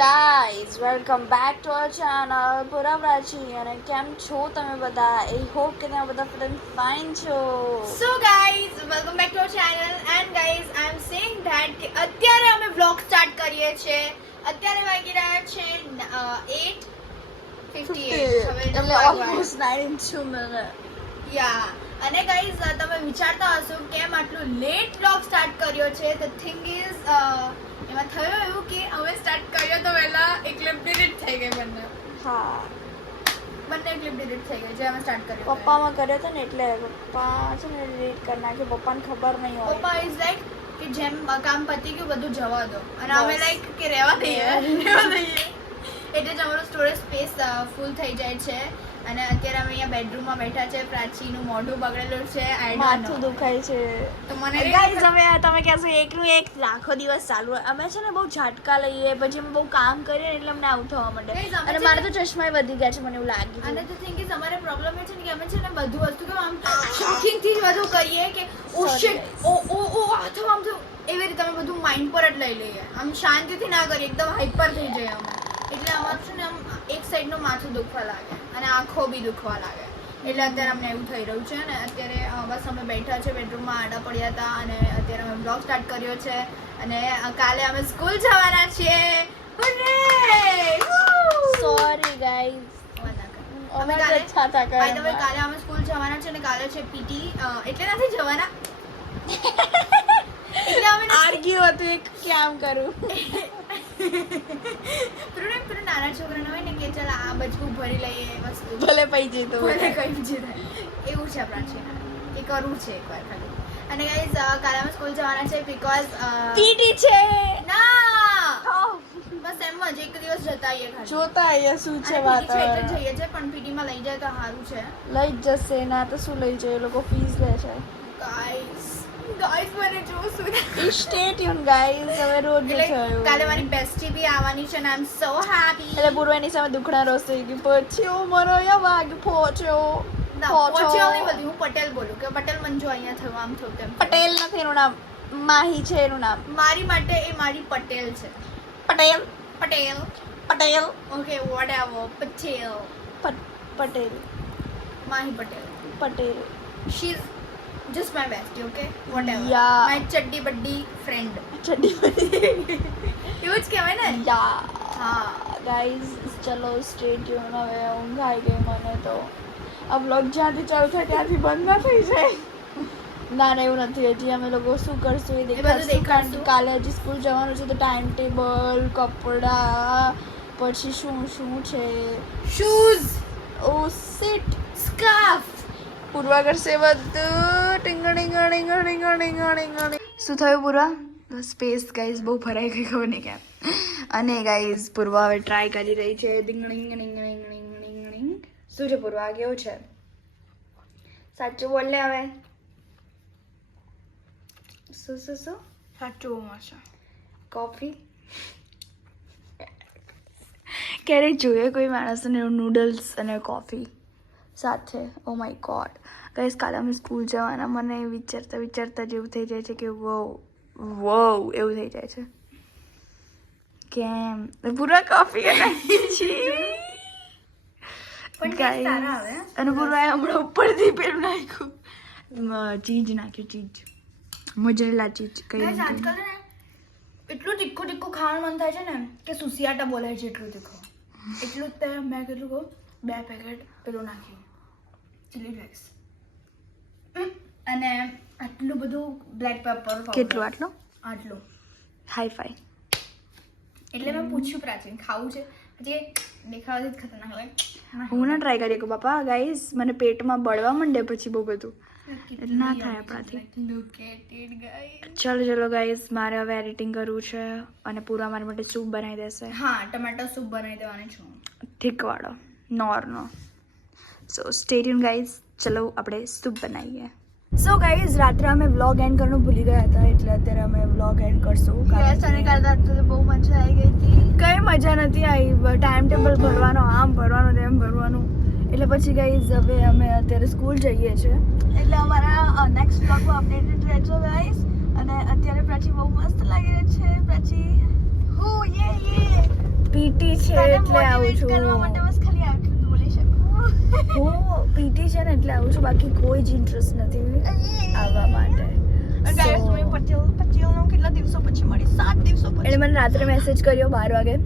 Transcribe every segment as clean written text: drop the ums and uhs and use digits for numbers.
guys, welcome back to our channel પૂરા પ્રાચી અને કેમ છો તમે બધા? I hope કે તમે બધા feeling fine છો. So guys, welcome back to our channel and guys, I am saying that કે અત્યારે અમે vlog start કરીએ છે. અત્યારે વાગી રહ્યા છે 8:58. એટલે almost 92 minutes. Yeah. અને guys, તમે વિચારતા હશો કેમ આટલું લેટ vlog start કર્યો છે? The thing is એમાં થયું એવું કે અમે સ્ટાર્ટ કર્યો તો પહેલા એક ક્લિપ ડિલીટ થઈ ગઈ બંને ક્લિપ ડિલીટ થઈ ગઈ જે અમે સ્ટાર્ટ કર્યો પપ્પામાં કર્યો હતો ને એટલે પપ્પા છે ને ડિલીટ કરી નાખ્યો. પપ્પાને ખબર નહીં હોય. પપ્પા ઇઝ લાઈક કે જેમ કામ પતી ગયું બધું જવા દો અને અમે લાઈક કે રહેવા દઈએ એટલે જ અમારો સ્ટોરેજ સ્પેસ ફૂલ થઈ જાય છે. અને અત્યારે અમે અહીંયા બેડરૂમમાં બેઠા છે. પ્રાચીનું મોઢું બગડેલું છે, માથું દુખાય છે. તો મને ગાઈસ તમે કહેશો એકનું એક આખો દિવસ ચાલુ હોય. અમે છે ને બહુ ઝાટકા લઈએ, પછી અમે બહુ કામ કરીએ એટલે અમને આવું થવા માંડે. અને મારે તો ચશ્મા વધી ગયા છે, મને એવું લાગ્યું. અને તો થિંગ ઇઝ અમારે પ્રોબ્લેમ એ છે ને કે અમે છે ને બધું વસ્તુ કે આમ શોખીનથી જ બધું કરીએ કે ઓ શિટ ઓ આ થયું આમ થયું એવી રીતે અમે બધું માઇન્ડ પર જ લઈ લઈએ. આમ શાંતિથી ના કરીએ, એકદમ હાઈપર થઈ જાય અમે. એટલે અમારું છે ને આમ એક સાઈડનું માથું દુખવા લાગે અને આંખો બી દુખવા લાગે. એટલે અત્યારે અમને એવું થઈ રહ્યું છે. ને અત્યારે બસ અમે બેઠા છે બેડરૂમમાં, આડા પડ્યા હતા અને અત્યારે અમે બ્લોગ સ્ટાર્ટ કર્યો છે. અને કાલે અમે સ્કૂલ જવાના છીએ. સોરી ગાઈસ, અમે કાલે અમે સ્કૂલ જવાના છે ને કાલે છે પીટી. એટલે નથી જવાના એટલે અમે આર્ગ્યુ હતું એક કે આમ કરું. પેલું નાના છોકરાને હોય ને કે ચાલ આ બચકું ભરી લઈએ વસ્તુ ભલે પૈજી તો ભલે કઈ જે થાય એવું છે પ્રાચીના એ કરવું છે એકવાર ખાલી. અને ગાઈઝ કાલે અમે સ્કૂલ જવાના છે બીકોઝ પીટી છે ના બસ એમ જ એક દિવસ જતા આવીએ ખાલી. જોતા આવીએ શું છે અને વાત. PT છે એટલે જઈએ છે પણ પીટીમાં લઈ જાય તો સારું છે. લઈ જ જશે ના તો શું લઈ જાય, એ લોકો ફીસ લે છે. ગાઈઝ મને જોશું. સ્ટે ટ્યુન ગાઈઝ, હવે રોજ થયું. કાલે મારી બેસ્ટી બી આવવાની છે ને આઈ એમ સો હેપી. એટલે પૂર્વાની સામે દુખણા રોસી ગઈ પછી મારો યા વાગ પહોંચ્યો. પહોંચ્યો નહીં બધી હું પટેલ બોલું કે પટેલ મંજુ અહીંયા થયું આમ થયું તેમ. પટેલ નથી એનું નામ, માહી છે એનું નામ. મારી માટે એ મારી પટેલ છે. Patel Patel Patel okay whatever Patel Patel Mahi Patel Patel she is just my bestie okay whatever Yeah. My chaddi buddy friend ચડ્ડી એવું જ કહેવાય ને. યા હા ગાઈઝ ચલો સ્ટે ટ્યુન. હવે ઊંઘ આવી ગઈ મને તો. આ વ્લોગ જ્યાંથી ચાલુ થાય ત્યાંથી બંધ ના થઈ જાય. ના એવું નથી. હજી અમે લોકો શું કરશું એ દેખાડશું. કારણ કે કાલે હજી સ્કૂલ જવાનું છે તો ટાઈમ ટેબલ, કપડાં, પછી શું શું છે, શૂઝ ઓ સીટ, સ્કાર્ફ પૂર્વા કરશે બધું. શું થયું પૂર્વા? સ્પેસ ગાઈઝ બહુ ભરાઈ ગઈ ખબર નહીં કેમ. અને ગાઈઝ પૂર્વા હવે ટ્રાય કરી રહી છે. શું છે પૂર્વા, કેવું છે? સાચું બોલ લે હવે. શું સાચું માશા કોફી ક્યારેક જોઈએ કોઈ માણસને નૂડલ્સ અને કોફી સાથે? ઓ માય ગોડ ગાઈસ, કાલે અમે સ્કૂલ જવાના. મને વિચારતા વિચારતા જેવું થઈ જાય છે કે વો એવું થઈ જાય છે. કેમ પૂરા કોફી અને પૂરા હમણાં ઉપરથી પેલું નાખ્યું, ચીજ નાખ્યું, ચીજ મોજરેલા ચીજ. કઈ આજકાલ છે ને એટલું તીખું ખાવાનું મન થાય છે ને કે સુસિયાટા બોલાય છે. એટલું તીખું એટલું જ મેં કેટલું કહું 2 પેકેટ પેલું નાખ્યું ચીલી ફ્લેક્સ અને આટલું બધું બ્લેક પેપર. કેટલું? આટલું હાઈ ફાઈ. એટલે મેં પૂછ્યું પ્રાચીન ખાવું છે પછી દેખાવાથી જ ખતરનાક લાગે. હું ના ટ્રાય કરી કહું બાપા ગાઈસ, મને પેટમાં બળવા માંડે પછી બહુ બધું ના થાય આપણાથી. ચલો ગાઈસ, મારે હવે એડિટિંગ કરવું છે અને પૂરા મારા માટે સૂપ બનાવી દેશે. હા ટમેટો સૂપ બનાવી દેવાની છું, થીકવાળો નોરનો. સો સ્ટે ટ્યુન ગાઈસ, ચલો આપણે સૂપ બનાવીએ. સો ગાઈઝ રાત્રે અમે વ્લોગ એન્ડ કરવાનું ભૂલી ગયા હતા એટલે અત્યારે અમે વ્લોગ એન્ડ કરશું. બહુ મજા આવી ગઈ હતી. કઈ મજા નથી આવી. ટાઈમ ટેબલ ભરવાનો, આમ ભરવાનું તેમ ભરવાનું. એટલે પછી ગાઈઝ હવે અમે અત્યારે સ્કૂલ જઈએ છીએ. એટલે અમારા નેક્સ્ટ વ્લોગમાં અપડેટેડ રહેજો ગાઈઝ. અને અત્યારે પ્રાચી બહુ મસ્ત લાગી રહી છે. પ્રાચી પીટી છે એટલે આવું છું કરવા માટે બસ ખાલી આટલું બોલી શકું. હું પીટી છે ને એટલે આવું છું, બાકી કોઈ જ ઇન્ટરેસ્ટ નથી આવવા માટે. ગાઈસ So, મેં પટેલનો કેટલા દિવસો પછી મળી, 7 દિવસો એણે પછી. મને રાત્રે મેસેજ કર્યો 12 વાગે,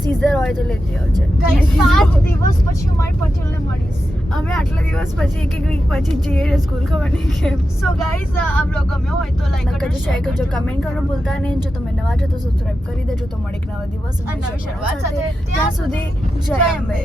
સીઝર હોય તો લેતી આવજે. ગાઈસ 7 દિવસ પછી હું મારી પટેલને મળીશ. અમે આટલા દિવસ પછી એક વીક પછી જઈએ સ્કૂલ, ખબર નહીં કેમ. સો ગાઈસ આ બ્લોગ ગમ્યો હોય તો લાઈક કરજો, શેર કરજો, કમેન્ટ કરવાનું ભૂલતા નહીં. જો તમે નવા છો તો સબસ્ક્રાઇબ કરી દેજો. તો મળે એક નવા દિવસ અને નવી નવી શરૂઆત શરૂઆત સાથે. સાથે. ત્યાં સુધી જય અંબે.